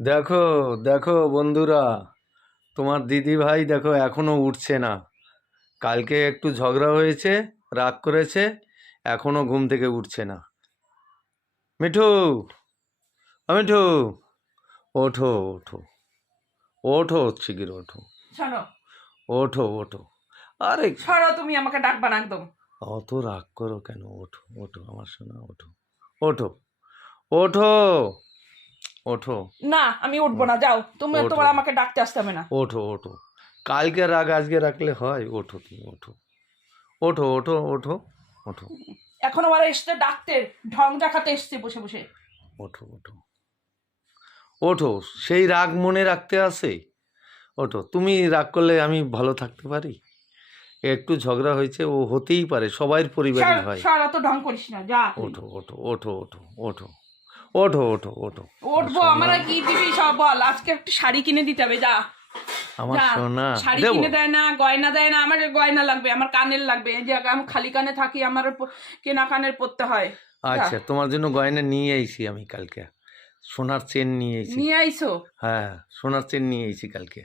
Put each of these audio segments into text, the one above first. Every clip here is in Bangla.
দেখো দেখো বন্ধুরা, তোমার দিদি ভাই দেখো এখনো উঠছে না। কালকে একটু ঝগড়া হয়েছে, রাগ করেছে, এখনো ঘুম থেকে উঠছে না। মিঠু, মিঠু, ওঠো ওঠো, ওঠো শিগগির ওঠো, শোনো, ওঠো ওঠো। আরে সরো, তুমি আমাকে ডাকবা না একদম। অত রাগ করো কেন? ওঠো ওঠো আমার সোনা, ওঠো ওঠো, ওঠো ওঠো, না, আমি উঠবো না, যাও তুমি। ওঠো তোমার আমাকে ডাকতে আসতে হবে না। ওঠো ওঠো। কালকে রাগ আজকে রাখলে হয়? ওঠো তুমি, ওঠো ওঠো ওঠো ওঠো, ওঠো এখন আবার এসছে ডাকতে, ঢং দেখাতে এসছে বসে বসে। ওঠো ওঠো ওঠো। সেই রাগ মনে রাখতে আসে? ওঠো। তুমি রাগ করলে আমি ভালো থাকতে পারি? একটু ঝগড়া হয়েছে, ও হতেই পারে, সবাইয়ের পরিবারই হয়। সারা তো ঢং করিস না, যা তুই। ওঠো ওঠো ওঠো ওঠো ওঠো ওঠো ওঠো ওঠো। উঠবো, আমার আর কি দিবি সব বল। আজকে একটা শাড়ি কিনে দিতে হবে, যা আমার যা। সোনা শাড়ি দেবো। কিনে দেয় না, গয়না দেয় না। আমার গয়না লাগবে, আমার কানের লাগবে। এই যে আমি খালি কানে থাকি, আমার কেনা কানের পরতে হয়। যা। আচ্ছা, তোমার জন্য গয়না নিয়ে আইছি আমি কালকে। সোনার চেন নিয়ে আইছি। নিয়ে আইসো? হ্যাঁ, সোনার চেন নিয়ে আইছি কালকে।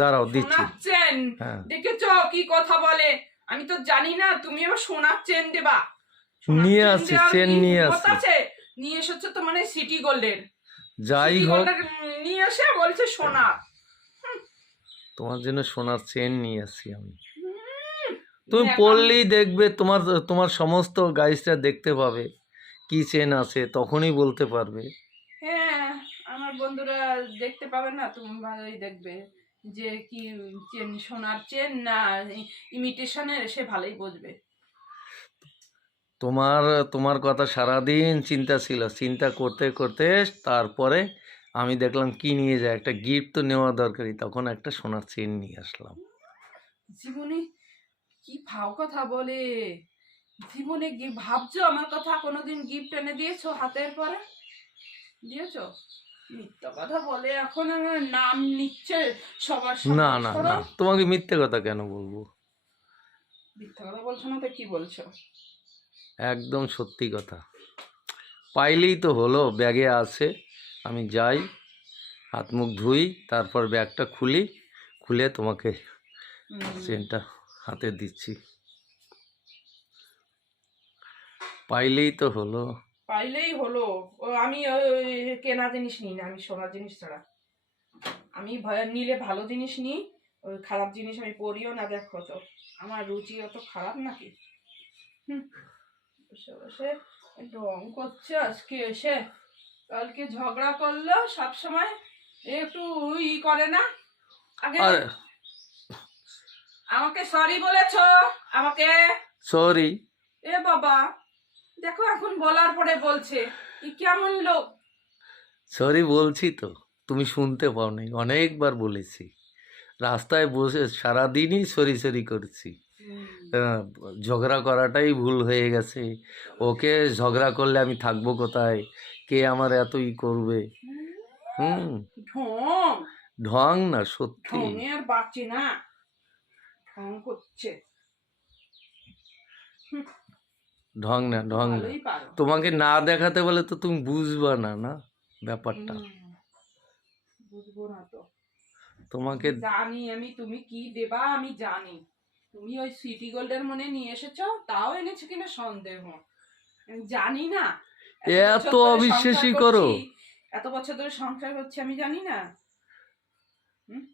দাঁড়াও দিচ্ছি। শোনাচ্ছেন? হ্যাঁ, দেখেছ কি কথা বলে? আমি তো জানি না, তুমি আবার সোনার চেন দেবা? সোনার নিয়ে চেন আসছি, দেওয়ার চেন কি নিয়ে হিম্মত আসছি। আছে? নিয়ে এসেছো তো মানে সিটি গোল্ডের। যাই সিটি হোক, গোল্ডের নিয়ে এসে বলছে সোনা। তোমার জন্য সোনার চেন নিয়ে আসছি আমি। হুম, তুমি দেখ, পড়লেই দেখবে, তোমার তোমার সমস্ত গাইসটা দেখতে পাবে কি চেন আছে, তখনই বলতে পারবে। হ্যাঁ, আমার বন্ধুরা দেখতে পাবে না? তুমি ভালোই দেখবে যে কি চেন, সোনার চেন না ইমিটেশনের, সে ভালোই বুঝবে। তোমার তোমার কথা সারাদিন চিন্তা ছিল, চিন্তা করতে করতে তারপরে আমি দেখলাম কি নিয়ে যায়, একটা গিফট তো নেওয়া দরকারি, তখন একটা সোনার চেন নিয়ে আসলাম। জীবনে কি ভাও কথা বলে! জীবনে ভাবছো আমার কথা? কোনোদিন গিফট এনে দিয়েছো হাতের পরে? দিয়েছো? মিথ্যা কথা বলে এখন আমার নাম নিচ্ছে সবার না সামনে। না সরো। না, তোমাকে মিথ্যে কথা কেন বলবো? মিথ্যা কথা বলছো না তো কি বলছো? একদম সত্যি কথা। পাইলেই তো হলো, ব্যাগে আছে। আমি যাই, হাত মুখ ধুই, তারপর ব্যাগটা খুলি, খুলে তোমাকে চেনটা হাতে দিচ্ছি। পাইলেই তো হলো। পাইলেই হলো। ও আমি ওই কেনা জিনিস নিই না, আমি সোনা জিনিস ছাড়া। আমি নিলে ভালো জিনিস নিই, ওই খারাপ জিনিস আমি পরিও না। দেখো তো আমার রুচি অত খারাপ নাকি? হুম, বসে বসে ঢং করছে আজকে এসে। কালকে ঝগড়া করলো, সব সময় একটু করে না। আগে আর আমাকে সরি বলেছো, আমাকে। সরি, এ বাবা, দেখো এখন বলার পরে বলছে। কেমন লোক! সরি বলছি তো, তুমি শুনতে পাওনি, অনেকবার বলেছি। রাস্তায় বসে সারাদিনই সরি সরি করছি। আহ, ঝগড়া করাটাই ভুল হয়ে গেছে। ওকে ঝগড়া করলে আমি থাকবো কোথায়? কে আমার এতই করবে? হুম। ঢং, ঢং না, সত্যি। ঢঙে আর বাঁচে না, ঢং করছে। ঢং না, ঢং না। ভালোই পারো। তোমাকে না দেখাতে বলে তো তুমি বুঝবা না, না ব্যাপারটা। বুঝবো না তো? তোমাকে জানি আমি তুমি কি দেবা, আমি জানি। তুমি ওই সিটি গোল্ডের মনে নিয়ে এসেছো, তাও এনেছো কিনা সন্দেহ। আমি জানি না? এত বছর ধরে সংসার অবিশ্বাসী করো? করছি, এত বছর ধরে সংসার করছি, আমি জানি না? হুম?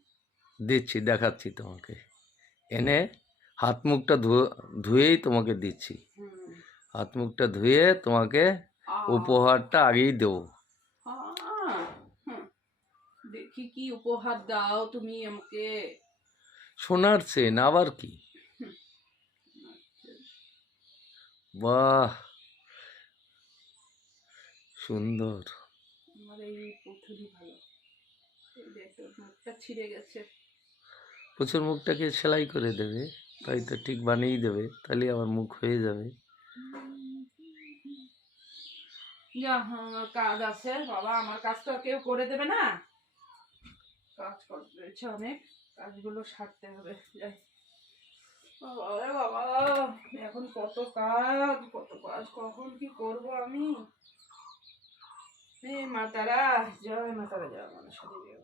দিচ্ছি, দেখাচ্ছি তোমাকে। এনে হাত মুখটা ধুয়েই তোমাকে দিচ্ছি। হুম। হাত মুখটা ধুয়ে তোমাকে উপহারটা আগেই দেবো। আহ, হুম, দেখি কি উপহার দাও তুমি আমাকে। সোনার চেন, আবার কি? হুম, বাহ, সুন্দর। আমার এই পুঁথুলি ভালো। এই দেখো মুখটা ছিঁড়ে গেছে। প্রচুর মুখটাকে সেলাই করে দেবে, তাই তো, ঠিক বানিয়ে দেবে, তাহলে আমার মুখ হয়ে যাবে। যা, আমার কাজ আছে বাবা, আমার কাজ তো আর কেউ করে দেবে না। কাজ রয়েছে অনেক, কাজগুলো সারতে হবে। যাই বাবা রে বাবা, এখন কত কাজ কত কাজ, কখন কি করব আমি? মা তারা, জয় মা তারা, জয় মনসা দেবী।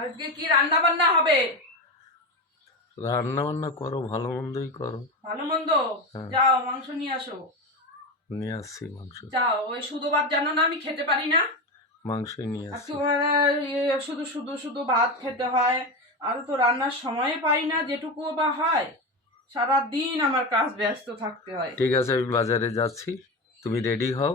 আজকে কি রান্না বান্না হবে? রান্না বান্না করো, ভালো মন্দই করো। ভালো মন্দ? হ্যাঁ। যাও মাংস নিয়ে আসো। নিয়ে আসছি মাংস। যাও, ওই শুধু ভাত জানো না আমি খেতে পারি না। মাংসই নিয়ে আর আসছি। তোমার শুধু শুধু শুধু ভাত খেতে হয়, আর তো রান্নার সময় পাই না, যেটুকু বা হয় সারা দিন আমার কাজ ব্যস্ত থাকতে হয়। ঠিক আছে, আমি বাজারে যাচ্ছি, তুমি রেডি হও।